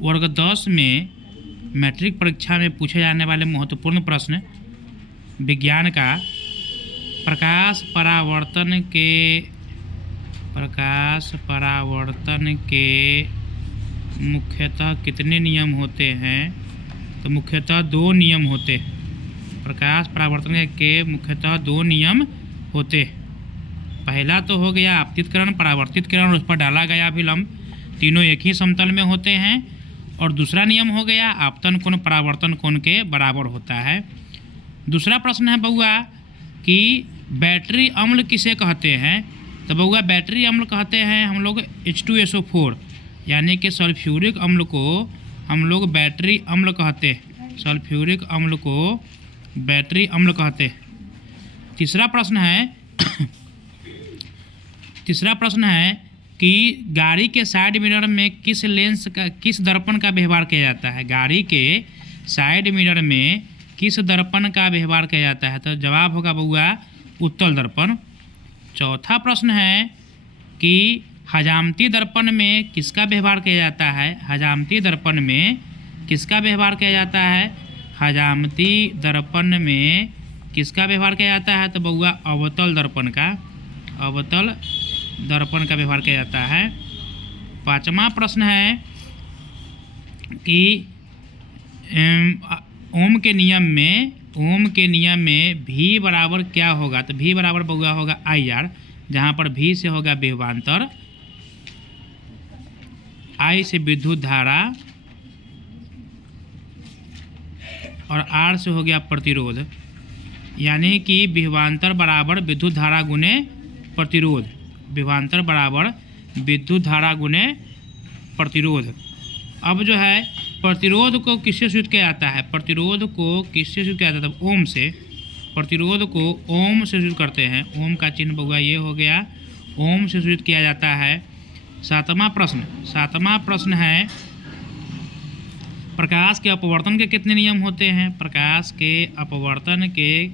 वर्ग 10 में मैट्रिक परीक्षा में पूछे जाने वाले महत्वपूर्ण प्रश्न विज्ञान का प्रकाश परावर्तन के मुख्यतः कितने नियम होते हैं? तो मुख्यतः 2 नियम होते हैं। प्रकाश परावर्तन के मुख्यतः 2 नियम होते हैं। पहला तो हो गया आपतित किरण, परावर्तित किरण, उस पर डाला गया अभिलंब, तीनों एक ही समतल में होते हैं। और दूसरा नियम हो गया आपतन कोण परावर्तन कोण के बराबर होता है। दूसरा प्रश्न है बउआ कि बैटरी अम्ल किसे कहते हैं? तो बउआ बैटरी अम्ल कहते हैं हम लोग H2SO4, यानी कि सल्फ्यूरिक अम्ल को हम लोग बैटरी अम्ल कहते हैं। सल्फ्यूरिक अम्ल को बैटरी अम्ल कहते हैं। तीसरा प्रश्न है कि गाड़ी के साइड मिरर में किस दर्पण का व्यवहार किया जाता है? गाड़ी के साइड मिरर में किस दर्पण का व्यवहार किया जाता है? तो जवाब होगा बउआ उत्तल दर्पण। चौथा प्रश्न है कि हजामती दर्पण में किसका व्यवहार किया जाता है? हजामती दर्पण में किसका व्यवहार किया जाता है? हजामती दर्पण में किसका व्यवहार किया जाता है? तो बउआ अवतल दर्पण का व्यवहार किया जाता है। पांचवा प्रश्न है कि ओम के नियम में भी बराबर क्या होगा? तो भी बराबर बउआ होगा IR, जहाँ पर भी से होगा विभवांतर, I से विद्युत धारा और R से हो गया प्रतिरोध, यानी कि विभवांतर बराबर विद्युत धारा गुने प्रतिरोध। विभवांतर बराबर विद्युत धारा गुने प्रतिरोध। अब जो है प्रतिरोध को किससे सूचित किया जाता है? प्रतिरोध को किससे सूचित किया जाता है? ओम से। प्रतिरोध को ओम से सूचित करते हैं। ओम का चिन्ह बउआ ये हो गया, ओम से सूचित किया जाता है। सातवां प्रश्न है प्रकाश के अपवर्तन के कितने नियम होते हैं? प्रकाश के अपवर्तन के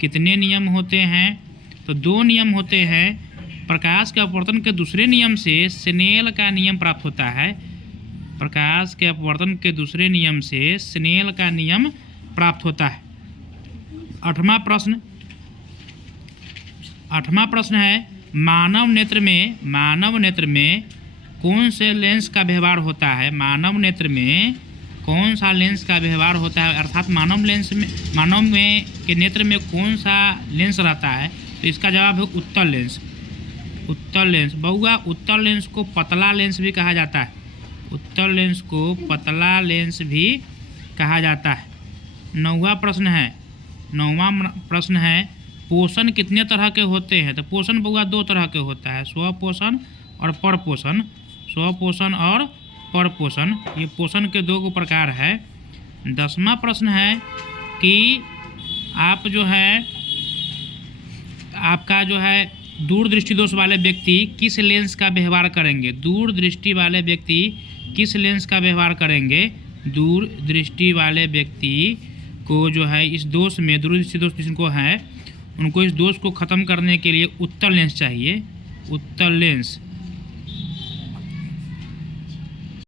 कितने नियम होते हैं? तो 2 नियम होते हैं। प्रकाश के अपवर्तन के दूसरे नियम से स्नेल का नियम प्राप्त होता है। प्रकाश के अपवर्तन के दूसरे नियम से स्नेल का नियम प्राप्त होता है। 8वां प्रश्न है मानव नेत्र में कौन से लेंस का व्यवहार होता है? मानव नेत्र में कौन सा लेंस का व्यवहार होता है? अर्थात मानव के नेत्र में कौन सा लेंस रहता है? तो इसका जवाब है उत्तल लेंस। बउआ उत्तल लेंस को पतला लेंस भी कहा जाता है। उत्तल लेंस को पतला लेंस भी कहा जाता है। 9वां प्रश्न है पोषण कितने तरह के होते हैं? तो पोषण बउआ 2 तरह के होता है, स्वपोषण और परपोषण। स्वपोषण और परपोषण, ये पोषण के 2 प्रकार है। 10वां प्रश्न है कि आपका जो है दूरदृष्टि दोष वाले व्यक्ति किस लेंस का व्यवहार करेंगे? दूरदृष्टि वाले व्यक्ति किस लेंस का व्यवहार करेंगे? दूरदृष्टि वाले व्यक्ति को जो है इस दोष में, दूरदृष्टि दोष जिनको है उनको इस दोष को ख़त्म करने के लिए उत्तल लेंस चाहिए। उत्तल लेंस